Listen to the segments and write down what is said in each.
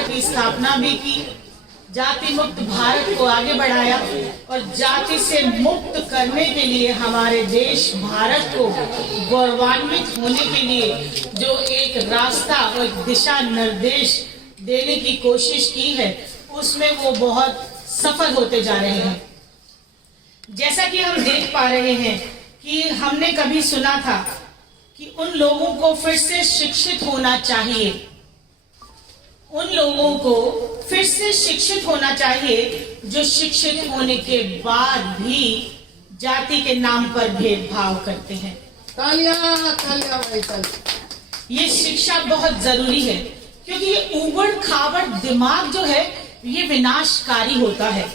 भारत की स्थापना भी की, जाति मुक्त भारत को आगे बढ़ाया और जाति से मुक्त करने के लिए हमारे देश भारत को गौरवान्वित होने के लिए जो एक रास्ता और दिशा निर्देश देने की कोशिश की है, उसमें वो बहुत सफल होते जा रहे हैं। जैसा कि हम देख पा रहे हैं कि हमने कभी सुना था कि उन लोगों को फिर से शिक्षित होना चाहिए, उन लोगों को फिर से शिक्षित होना चाहिए जो शिक्षित होने के बाद भी जाति के नाम पर भेदभाव करते हैं। तालियां तालियां भाई तालियां। ये शिक्षा बहुत जरूरी है, क्योंकि ये उबड़ खाबड़ दिमाग जो है ये विनाशकारी होता है।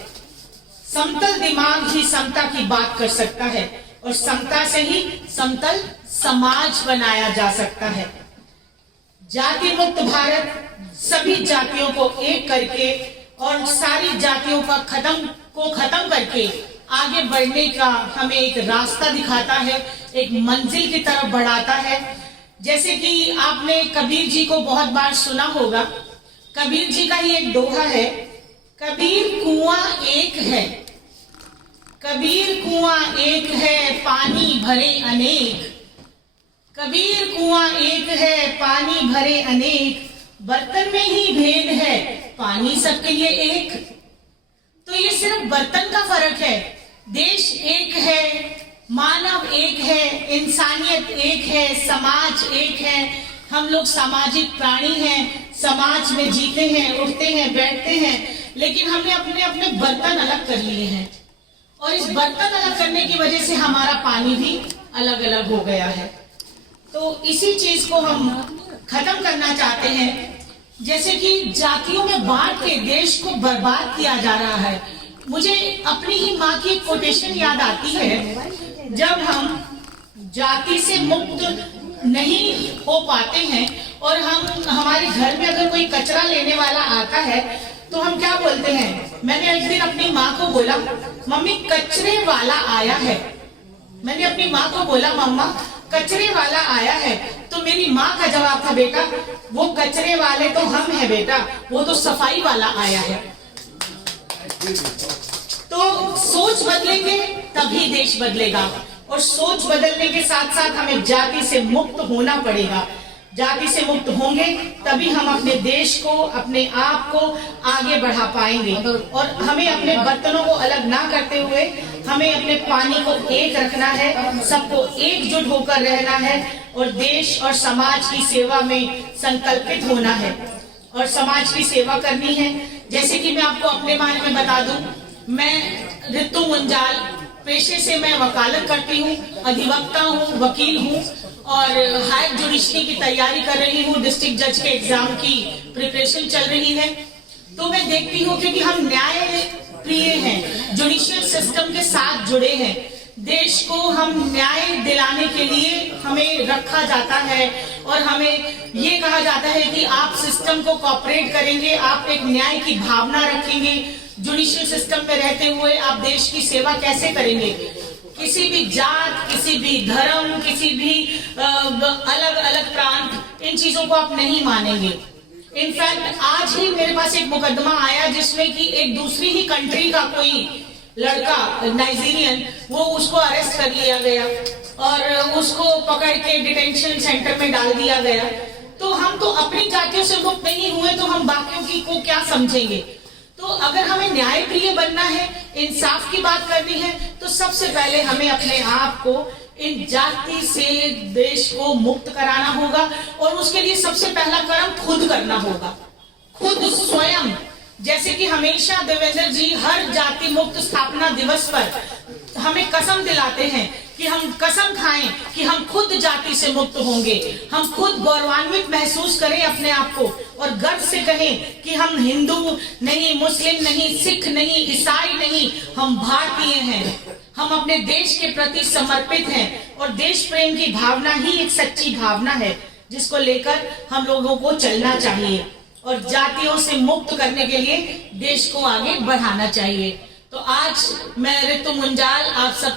समतल दिमाग ही समता की बात कर सकता है और समता से ही समतल समाज बनाया जा सकता है। जाति मुक्त भारत सभी जातियों को एक करके और सारी जातियों का खत्म करके आगे बढ़ने का हमें एक रास्ता दिखाता है, एक मंजिल की तरफ बढ़ाता है। जैसे कि आपने कबीर जी को बहुत बार सुना होगा। कबीर जी का ही एक दोहा है, कबीर कुआं एक है, कबीर कुआं एक है पानी भरे अनेक, कबीर कुआं एक है पानी भरे अनेक, बर्तन में ही भेद है पानी सबके लिए एक। तो ये सिर्फ बर्तन का फर्क है, देश एक है, मानव एक है, इंसानियत एक है, समाज एक है। हम लोग सामाजिक प्राणी हैं, समाज में जीते हैं, उठते हैं, बैठते हैं, लेकिन हमने अपने अपने बर्तन अलग कर लिए हैं और इस बर्तन अलग करने की वजह से हमारा पानी भी अलग अलग हो गया है। तो इसी चीज को हम खत्म करना चाहते हैं। जैसे कि जातियों में बांट के देश को बर्बाद किया जा रहा है। मुझे अपनी ही माँ की एक कोटेशन याद आती है, जब हम जाति से मुक्त नहीं हो पाते हैं और हम हमारे घर में अगर कोई कचरा लेने वाला आता है तो हम क्या बोलते हैं। मैंने एक दिन अपनी माँ को बोला, मम्मी कचरे वाला आया है। मैंने अपनी माँ को बोला, मम्मा कचरे वाला आया है। तो मेरी माँ का जवाब था, बेटा वो कचरे वाले तो हम हैं बेटा, वो तो सफाई वाला आया है। तो सोच बदलेंगे तभी देश बदलेगा और सोच बदलने के साथ साथ हमें जाति से मुक्त होना पड़ेगा। जाति से मुक्त होंगे तभी हम अपने देश को, अपने आप को आगे बढ़ा पाएंगे और हमें अपने बर्तनों को अलग ना करते हुए हमें अपने पानी को एक रखना है, सबको एकजुट होकर रहना है और देश और समाज की सेवा में संकल्पित होना है और समाज की सेवा करनी है। जैसे कि मैं आपको अपने बारे में बता दूं, मैं ऋतु मुंजाल, पेशे से मैं वकालत करती हूँ, अधिवक्ता हूँ, वकील हूँ और हायर जुडिशरी की तैयारी कर रही हूँ। डिस्ट्रिक्ट जज के एग्जाम की प्रिपरेशन चल रही है। तो मैं देखती हूँ, क्योंकि हम न्याय प्रिय हैं, जुडिशियल सिस्टम के साथ जुड़े हैं, देश को हम न्याय दिलाने के लिए हमें रखा जाता है और हमें ये कहा जाता है कि आप सिस्टम को कोऑपरेट करेंगे, आप एक न्याय की भावना रखेंगे, जुडिशियल सिस्टम में रहते हुए आप देश की सेवा कैसे करेंगे। किसी भी जात, किसी भी धर्म, किसी भी अलग अलग प्रांत, इन चीजों को आप नहीं मानेंगे। इनफैक्ट आज ही मेरे पास एक मुकदमा आया जिसमें कि एक दूसरी ही कंट्री का कोई लड़का, नाइजीरियन, वो उसको अरेस्ट कर लिया गया और उसको पकड़ के डिटेंशन सेंटर में डाल दिया गया। तो हम तो अपनी जातियों से मुक्त नहीं हुए तो हम बाकियों की को क्या समझेंगे। तो अगर हमें न्याय प्रिय बनना है, इंसाफ की बात करनी है, तो सबसे पहले हमें अपने आप को इन जाति से देश को मुक्त कराना होगा और उसके लिए सबसे पहला कर्म खुद करना होगा, खुद स्वयं। जैसे कि हमेशा देवेंद्र जी हर जाति मुक्त स्थापना दिवस पर हमें कसम दिलाते हैं कि हम कसम खाएं कि हम खुद जाति से मुक्त होंगे, हम खुद गौरवान्वित महसूस करें अपने आप को और गर्व से कहें कि हम हिंदू नहीं, मुस्लिम नहीं, सिख नहीं, ईसाई नहीं, हम भारतीय हैं, हम अपने देश के प्रति समर्पित हैं और देश प्रेम की भावना ही एक सच्ची भावना है जिसको लेकर हम लोगों को चलना चाहिए और जातियों से मुक्त करने के लिए देश को आगे बढ़ाना चाहिए। तो आज मैं ऋतु मुंजाल आप सब